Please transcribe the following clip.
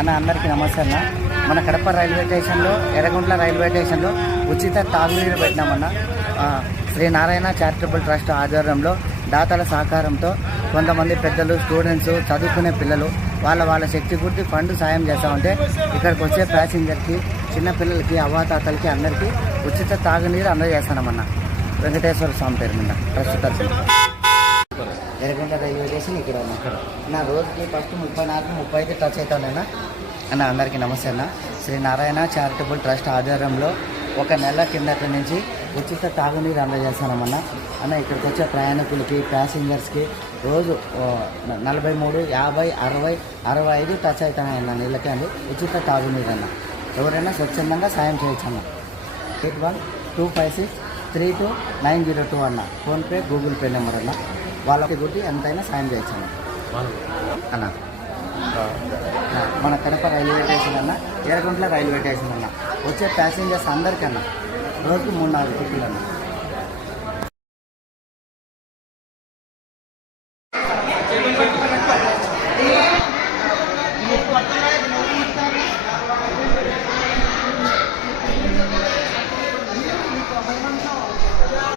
అన్న అందరికీ నమస్తే అన్న. మన కడప రైల్వే స్టేషన్లో ఎర్రగుంట్ల రైల్వే స్టేషన్లో ఉచిత తాగునీరు పెట్టినామన్న. శ్రీ నారాయణ చారిటబుల్ ట్రస్ట్ ఆధ్వర్యంలో దాతల సహకారంతో కొంతమంది పెద్దలు, స్టూడెంట్స్, చదువుకునే పిల్లలు వాళ్ళ శక్తి పూర్తి ఫండ్ సాయం చేస్తామంటే ఇక్కడికి వచ్చే ప్యాసింజర్కి, చిన్నపిల్లలకి, అవ్వాతాతలకి అందరికీ ఉచిత తాగునీరు అందజేస్తామన్న. వెంకటేశ్వర స్వామి పేరు మీద ట్రస్ట్ తరఫున ఎర్రగుంట్ల రైల్వే స్టేషన్ ఇక్కడ అక్కడ నా రోజుకి ఫస్ట్ 34-35 టచ్ అవుతానన్నా. అన్న అందరికీ నమస్తే అన్న. శ్రీ నారాయణ చారిటబుల్ ట్రస్ట్ ఆధ్వర్యంలో ఒక నెల కిందటి నుంచి ఉచిత తాగునీరు అందజేస్తామన్నా. అన్న ఇక్కడికి వచ్చే ప్రయాణికులకి, ప్యాసింజర్స్కి రోజు 43, 50, 60, 65 టచ్ అవుతాయన్న నీళ్ళకి అండి ఉచిత తాగునీరు అన్న. ఎవరైనా స్వచ్ఛందంగా సాయం చేయొచ్చు అన్న. 8125632902 అన్న ఫోన్పే, గూగుల్ పే నెంబర్ అన్న. వాళ్ళకి గుట్టి ఎంతైనా సాయం చేయొచ్చు అన్న. మన కడప రైల్వే స్టేషన్ అన్న, ఎర్రగుంట్ల రైల్వే స్టేషన్ అన్న వచ్చే ప్యాసింజర్స్ అందరికన్నా రోజుకు 3-4 టికెట్లు అన్న.